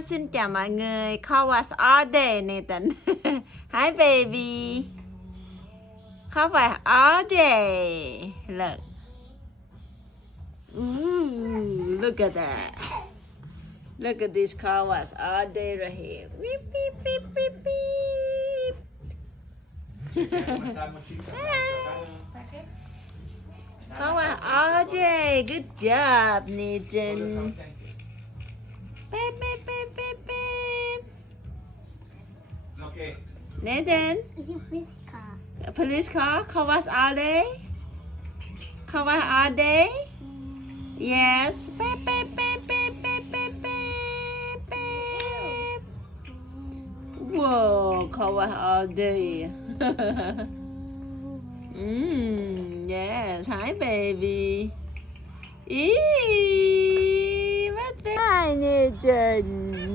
Xin chào mọi người. Call us all day, Nathan. Hi baby. Không phải all day. Look. Ooh, look at that. Look at this call us all day right here. Beep beep beep beep beep. Call us all day. Good job, Nathan. Beep beep beep beep beep. Okay. Nathan. Police car. Call us all day. Call us all day. Yes. Beep beep beep beep beep beep beep beep. Whoa. Call us all day. Yes. Hi, baby. Eee. What? Hi, Nathan.